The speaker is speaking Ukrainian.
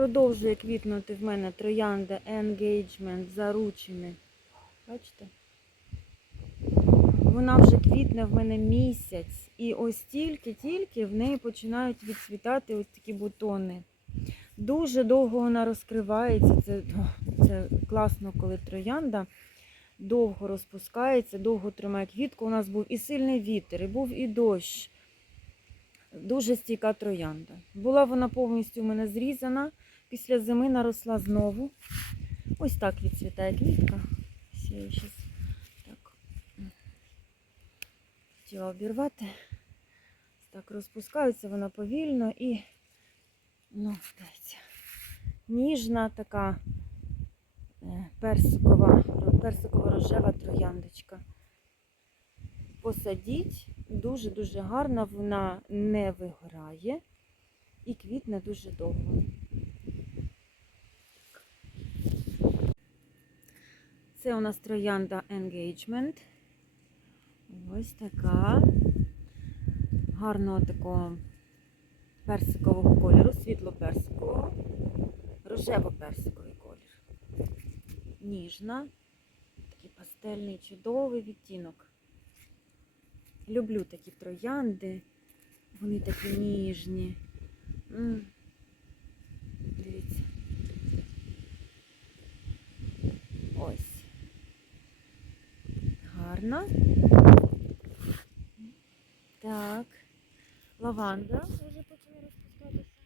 Продовжує квітнути в мене троянда Engagement заручений. Бачите? Вона вже квітне в мене місяць. І ось тільки-тільки в неї починають відцвітати ось такі бутони. Дуже довго вона розкривається. Це, це класно, коли троянда довго розпускається, довго тримає квітку. У нас був і сильний вітер, і був і дощ. Дуже стійка троянда. Була вона повністю у мене зрізана. Після зими наросла знову. Ось так відцвітає Я її щас так хотіла обірвати. Так розпускається вона повільно і ну, дивіться, ніжна така е, персикова, персиково-рожева трояндочка. Посадіть, дуже-дуже гарна, вона не вигорає і квітне дуже довго. Це у нас троянда Engagement. Ось така. Гарного такого персикового кольору, світло-персикового, рожево-персиковий колір. Ніжна, такий пастельний, чудовий відтінок. Люблю такі троянди. Вони такі ніжні. гарно. Так, лаванда вже почала розпускатися.